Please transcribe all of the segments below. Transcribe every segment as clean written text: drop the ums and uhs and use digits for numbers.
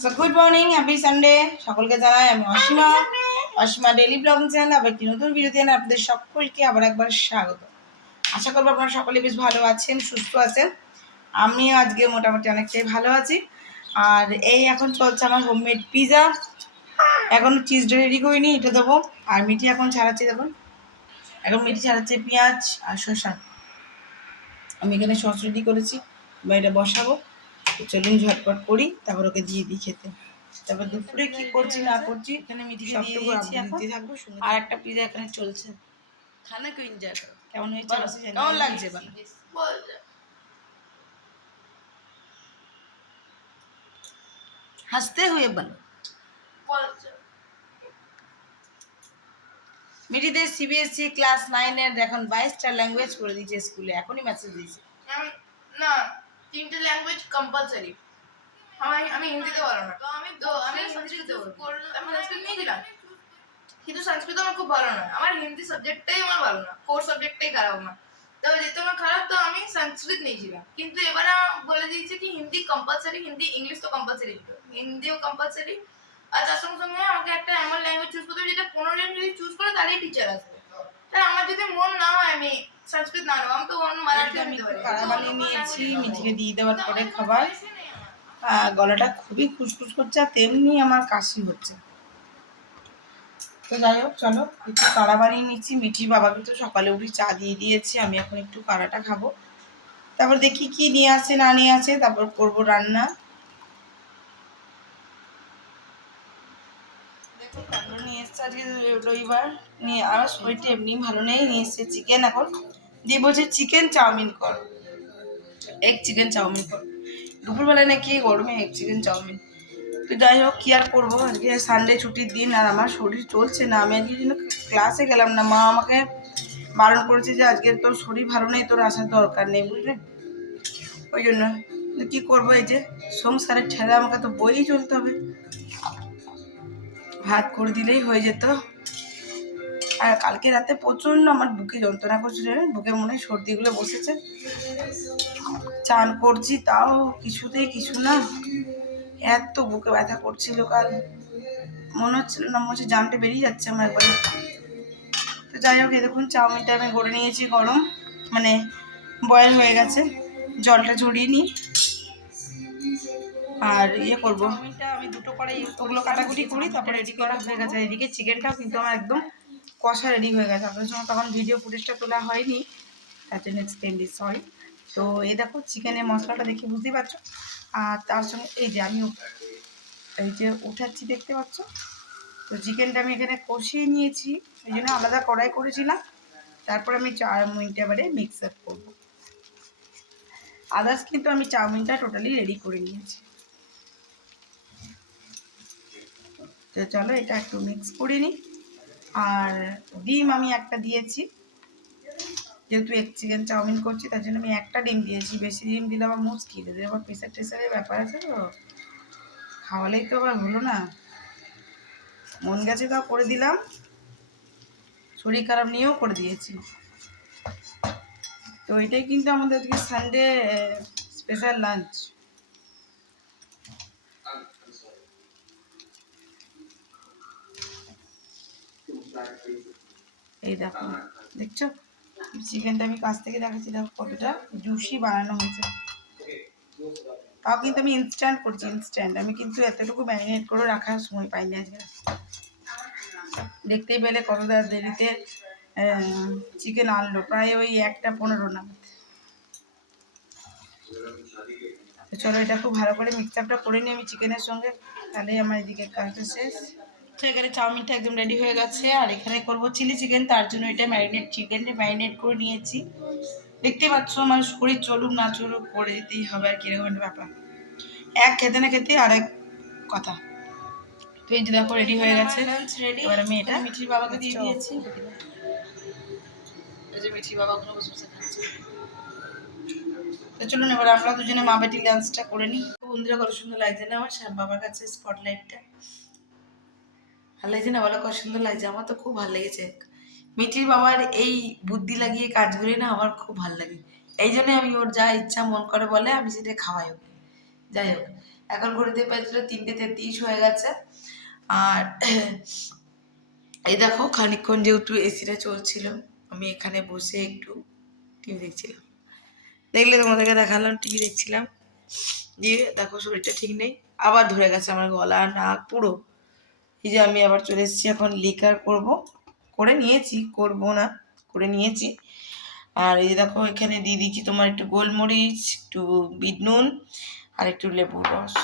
So good morning, happy Sunday সকলকে জানাই। আমি অসীমা ডেইলি ব্লগিং চ্যানেল আবার একটি নতুন ভিডিওতে আপনাদের সকলকে আবার একবার স্বাগত। আশা করবো আপনারা সকলে বেশ ভালো আছেন, সুস্থ আছেন। আমিও আজকে মোটামুটি অনেকটাই ভালো আছি। আর এই এখন চলছে আমার হোমমেড পিৎজা। এখন চিজটা রেডি করিনি, এটা দেবো। আর মিঠি এখন ছাড়াচ্ছি, দেখুন এখন মিঠি ছাড়াচ্ছে পেঁয়াজ আর শসা। আমি এখানে সস রেডি করেছি, বা এটা বসাবো। চলুন ঝটপট করি, তারপর ওকে দিয়ে দিই খেতে। তারপর দুপুরে কি করছি না করছি এখানে মিঠিকে দিয়ে দিয়েছি, এখন থাকবো। আর একটা পিজা এখানে চলছে। খানা কেউ এনজয় করো, কেমন হয়েছে? কেমন লাগছে? হাসতে হয়ে বলো। মিঠিদের সিবিএসসি ক্লাস 9-এর এখন 22টা ল্যাঙ্গুয়েজ করে দিয়েছে স্কুলে, এখনই মেসেজ দিয়েছে। না, 3টে ল্যাঙ্গুয়েজ কম্পালসারি। আমি হিন্দিতে পারো না, তো আমি সংস্কৃত নিয়েছিলাম, কিন্তু সংস্কৃত আমার খুব ভালো না। আমার হিন্দি সাবজেক্টটাই আমার ভালো না, কোর সাবজেক্টটাই খারাপ আমার। তো যেহেতু আমার খারাপ, তো আমি সংস্কৃত নিয়েছিলাম। কিন্তু এবারে বলে দিয়েছে কি হিন্দি কম্পালসারি, হিন্দি ইংলিশ তো কম্পালসারি, হিন্দিও কম্পালসারি। আর তার সঙ্গে সঙ্গে আমাকে একটা এমন ল্যাঙ্গুয়েজ চুজ করতে হবে যেটা 15 জন যদি চুজ করে তাহলেই টিচার আসবে। তাই আমার যদি মন না হয় আমি সংস্কৃত না নেবো, আমি তো মারাঠি নিতে পারি। কারা বানিয়ে নিয়েছি মিঠিকে দিয়ে দেওয়ার পরে খাবার। গলাটা খুবই খুসখুস করছে, আর তেমনি আমার কাশি হচ্ছে। তো যাই হোক, চলো একটু কাড়া বানিয়ে নিচ্ছি। মিঠির বাবাকে তো সকালে উঠে চা দিয়ে দিয়েছি, আমি এখন একটু কাড়াটা খাবো। তারপর দেখি কি নিয়ে আসে না নিয়ে আসে, তারপর করবো রান্না। দেখুন তারপর নিয়ে এসছে আজকে রবিবার, নিয়ে আমার শরীরটা এমনি ভালো নেই, নিয়ে এসছে চিকেন। এখন দিয়ে বলছে চিকেন চাউমিন কর, এগ চিকেন চাউমিন কর। দুপুরবেলায় নাকি গরমে এগ চিকেন চাউমিন। তো যাই হোক, কি আর করবো, আজকে সানডে ছুটির দিন, আর আমার শরীর চলছে না। আমি আজকে জন্য ক্লাসে গেলাম না। মা আমাকে বারণ করেছে যে আজকে তোর শরীর ভালো নেই, তোর আসার দরকার নেই, বুঝলে। ওই জন্য কি করবো, এই যে সংসারের ঠেলা, আমাকে তো বইই চলতে হবে। ভাত করে দিলেই হয়ে যেত। আর কালকে রাতে প্রচণ্ড আমার বুকে যন্ত্রণা করছিল, বুকে মনে হয় সর্দিগুলো বসেছে। চান করছি তাও কিছুতেই কিছু না, এত বুকে ব্যথা করছিল কাল, মনে হচ্ছিল না, মনে হচ্ছে জানটা বেরিয়ে যাচ্ছে আমার একবারে। তো যাই হোক, দেখুন চাউমিনটা আমি গড়ে নিয়েছি, গরম মানে বয়েল হয়ে গেছে, জলটা ঝরিয়ে নিই। আর ইয়ে করবো, চাউমিনটা আমি দুটো কড়াই ওগুলো কাটাকুটি করি, তারপরে রেডি করা হয়ে গেছে। এদিকে চিকেনটাও কিন্তু আমার একদম কষা রেডি হয়ে গেছে। আপনার সঙ্গে তখন ভিডিও ফুটেজটা তোলা হয়নি, তার জন্য এক্সট্রিমলি সরি। তো এই দেখো চিকেনের মশলাটা দেখে বুঝতেই পারছো। আর তার সঙ্গে এই যে আমি এই যে উঠাচ্ছি, দেখতে পাচ্ছ। তো চিকেনটা আমি এখানে কষিয়ে নিয়েছি, এই জন্য আলাদা কড়াই করেছিলাম। তারপর আমি চাউমিনটা এবারে মিক্স আপ করবো। আদার্স কিন্তু আমি চাউমিনটা টোটালি রেডি করে নিয়েছি। তো চলো এটা একটু মিক্স করে নিই। আর ডিম আমি একটা দিয়েছি, যেহেতু এক চিকেন চাউমিন করছি তার জন্য আমি একটা ডিম দিয়েছি। বেশি ডিম দিলে আবার মুশকিল, এদের আবার প্রেশার টেশারের ব্যাপার আছে, তো খাওয়ালেই তো আবার হলো না। মন গেছে তাও করে দিলাম, শরীর খারাপ নিয়েও করে দিয়েছি। তো এটাই কিন্তু আমাদের আজকে সানডে স্পেশাল লাঞ্চ। এই দেখো, দেখছো চিকেনটা আমি কাছ থেকে দেখাচ্ছি, দেখো কতটা জুসি বানানো হয়েছে। তাও কিন্তু আমি ইনস্ট্যান্ট করছি, ইনস্ট্যান্ট। আমি কিন্তু এতটুকু ম্যারিনেট করে রাখার সময় পাইনি আজকে। দেখতেই পেলে কতটা দেরিতে চিকেন আনলো, প্রায় ওই 1:15 নাগাদ। চলো এটা খুব ভালো করে মিক্সআপটা করে নিই আমি চিকেনের সঙ্গে, তাহলেই আমার এদিকে কাজটা শেষ। তো এখানে চাউমিনটা একদম রেডি হয়ে গেছে, আর এখানে করবো চিলি চিকেন। তার জন্য এটা চিকেনটা ম্যারিনেট করে নিয়েছি। দেখতেই পাচ্ছ আমার শরীর চলুক না চলুক করে দিতেই হবে, আর কিরকম একটা ব্যাপার, এক খেতে না খেতে আরেক কথা। তো এই যে দেখো রেডি হয়ে গেছে, এবার আমি এটা মিঠির বাবাকে দিয়ে দিয়েছি। এই যে মিঠির বাবাগুলো বসে বসে খাচ্ছে। তো চলুন এবার আমরা দুজনে মা বেটি লাঞ্চটা করে নিই। বন্ধুরা কত সুন্দর লাগছে না আমার শ্যাম বাবার কাছে স্পটলাইটটা, ভালো লাগছে না বলো? কত সুন্দর লাগছে, আমার তো খুব ভালো লেগেছে। মিঠির বাবার এই বুদ্ধি লাগিয়ে কাজগুলি না আমার খুব ভালো লাগে। এই জন্য আমি ওর যা ইচ্ছা মন করে বলে আমি সেটা খাওয়াই ওকে। যাই হোক, এখন ঘড়িতে পেয়েছিল 3:33 হয়ে গেছে। আর এই দেখো খানিকক্ষণ যেহেতু এসিটা চলছিল আমি এখানে বসে একটু টিভি দেখছিলাম। দেখলে তোমাদেরকে দেখালাম টিভি দেখছিলাম, দিয়ে দেখো শরীরটা ঠিক নেই, আবার ধরে গেছে আমার গলা নাক পুরো। এই যে আমি আবার চলে এসেছি এখন লিকার করব, করে নিয়েছি, করব না, করে নিয়েছি। আর এই যে দেখো এখানে দিয়ে দিচ্ছি তোমার একটু গোলমরিচ, একটু বিট নুন আর একটু লেবুর রস।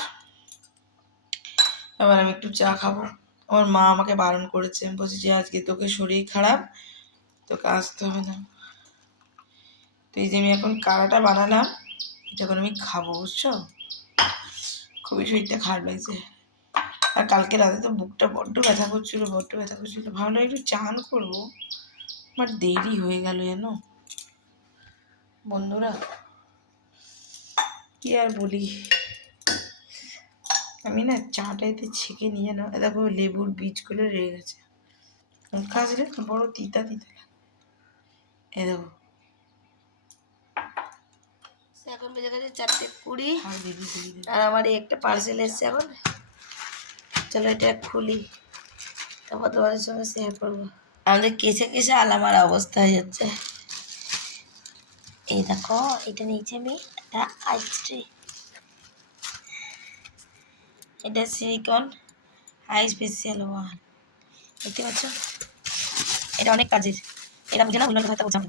এবার আমি একটু চা খাবো। আমার মা আমাকে বারণ করেছে, বলছে যে আজকে তোকে শরীর খারাপ, তোকে আসতে হবে না। তো এই যে আমি এখন কাড়াটা বানালাম, এটা এখন আমি খাবো, বুঝছো? খুবই শরীরটা খারাপ লাগছে। আর কালকে রাতে তো বুকটা বড্ড ব্যথা করছিল, ভাবলাম একটু চান করবো, বাট দেরি হয়ে গেল জানো বন্ধুরা, কি আর বলি। আমি না চাটা এতে ছেঁকে নিয়ে না, দেখো লেবুর বীজগুলো রয়ে গেছে, কাজলে বড় তিতা তিতা লাগে। এ দেখো এখন বেজে গেছে 4:20। আর দিদি দিদি আর আমার এই একটা পার্সেল এসছে এখন। চলো এটা খুলি, তারপর তোমাদের সঙ্গে শেয়ার করবো। আমাদের কেসে কেসে আলামার অবস্থা হয়ে যাচ্ছে। এই দেখো এটা নিয়েছি আমি, এটা আইসট্রি, এটা সিলিকন হাই স্পেশাল ওয়ান, দেখতে পাচ্ছ? এটা অনেক কাজের, এটা বুঝে না অন্য কথা বলছিলাম।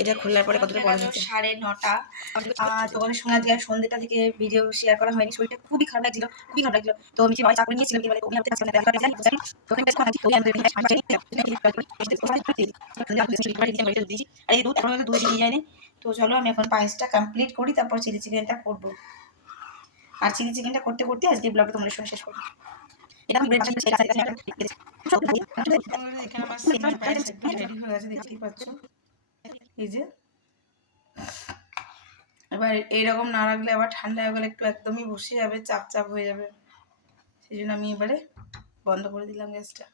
এটা খোলার পরে কতটা বড় হয়েছে। 9:30। আর তোমাদের সঙ্গে আজকে সন্ধ্যেটা থেকে ভিডিও শেয়ার করা হয়নি, শরীরটা খুবই খারাপ লাগছিল, খুবই খারাপ লাগছিল। তো আমি বাবা চা করে নিয়েছিলাম, কিন্তু আমি হাতে আসলে দেখা যাই তো আমি খাচ্ছি, তো আমি দিয়েছি। আর এই দুধ এখন দুধ দিয়ে যায়নি। তো চলো আমি এখন পায়েসটা কমপ্লিট করি, তারপর চিলি চিকেনটা করবো। আর চিলি চিকেনটা করতে করতে আজকে ব্লগটা তোমাদের সঙ্গে শেষ করবো। এটা আমি এখানে আমার সিমাই পায়েস একদম রেডি হয়ে গেছে, দেখতেই পাচ্ছ। এই যে এবার এইরকম না রাখলে আবার ঠান্ডা হয়ে গেলে একটু একদমই বসে যাবে, চাপ চাপ হয়ে যাবে, সেই জন্য আমি এবারে বন্ধ করে দিলাম গ্যাসটা।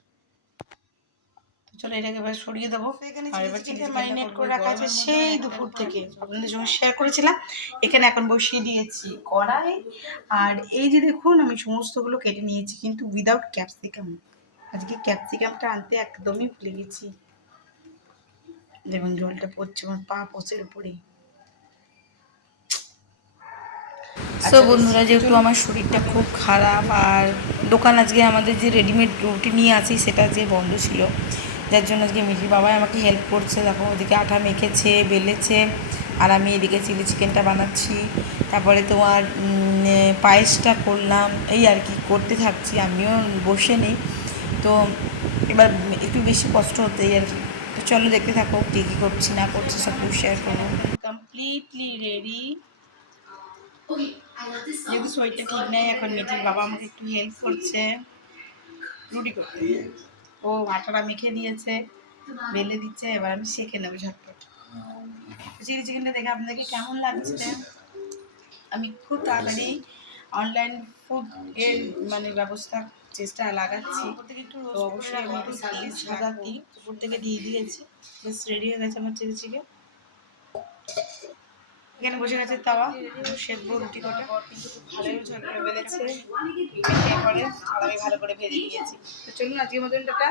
চলো এটাকে এবার সরিয়ে দেবো। আর এবার চিকেনটা ম্যারিনেট করে রাখা আছে সেই দুপুর থেকে, আপনাদের সঙ্গে শেয়ার করেছিলাম। এখানে এখন বসিয়ে দিয়েছি কড়াই। আর এই যে দেখুন আমি সমস্তগুলো কেটে নিয়েছি, কিন্তু উইদাউট ক্যাপসিকাম। আজকে ক্যাপসিকামটা আনতে একদমই ভুলে গেছি। দেখুন জলটা পড়ছে আমার পা পোষের উপরেই। সো বন্ধুরা, যেহেতু আমার শরীরটা খুব খারাপ আর দোকান আজকে আমাদের যে রেডিমেড রুটি নিয়ে আছি সেটা যে বন্ধ ছিল, যার জন্য আজকে মিঠির বাবাই আমাকে হেল্প করছে। দেখো ওদিকে আটা মেখেছে, বেলেছে, আর আমি এদিকে চিলি চিকেনটা বানাচ্ছি। তারপরে তোমার পায়েসটা করলাম, এই আর কি করতে থাকছি, আমিও বসে নেই। তো এবার একটু বেশি কষ্ট হতো এই আর কি। তো চলো দেখতে থাকো কী কী করছি না করছি সব কিছু শেয়ার করবো। Completely ready. যেহেতু শরীরটা ঠিক নেই, এখন মিঠির বাবা আমাকে একটু হেল্প করছে রুটি করতে। ও আটাটা মেখে দিয়েছে, বেলে দিচ্ছে, এবার আমি শেখে নেবো ঝটপট। চিলি চিকেনটা দেখে আপনাদেরকে কেমন লাগছে? আমি খুব তাড়াতাড়ি অনলাইন ফুড এর মানে ব্যবস্থা চেষ্টা লাগাচ্ছি, তো অবশ্যই আমি একটু সার্ভিস সাজাতি উপর থেকে দিয়ে দিয়েছি। বেশ রেডি হয়ে গেছে আমার চিলি চিকেন। এখানে বসে গেছে তাওয়া, সেদ্ধ রুটি কটা কিন্তু খুব ভালোই ঝোল করে বেলেছে, মেখে পরে আর আমি ভালো করে ভেজে দিয়েছি। তো চলুন আজকের মতন টাটা,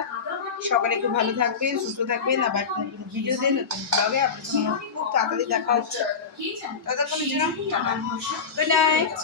সকালে খুব ভালো থাকবেন, সুস্থ থাকবেন। আবার নতুন ভিডিও দেন, নতুন ব্লগে আপনার সঙ্গে খুব তাড়াতাড়ি দেখা হচ্ছে। ততক্ষণের জন্য টাটা, গুড নাইট।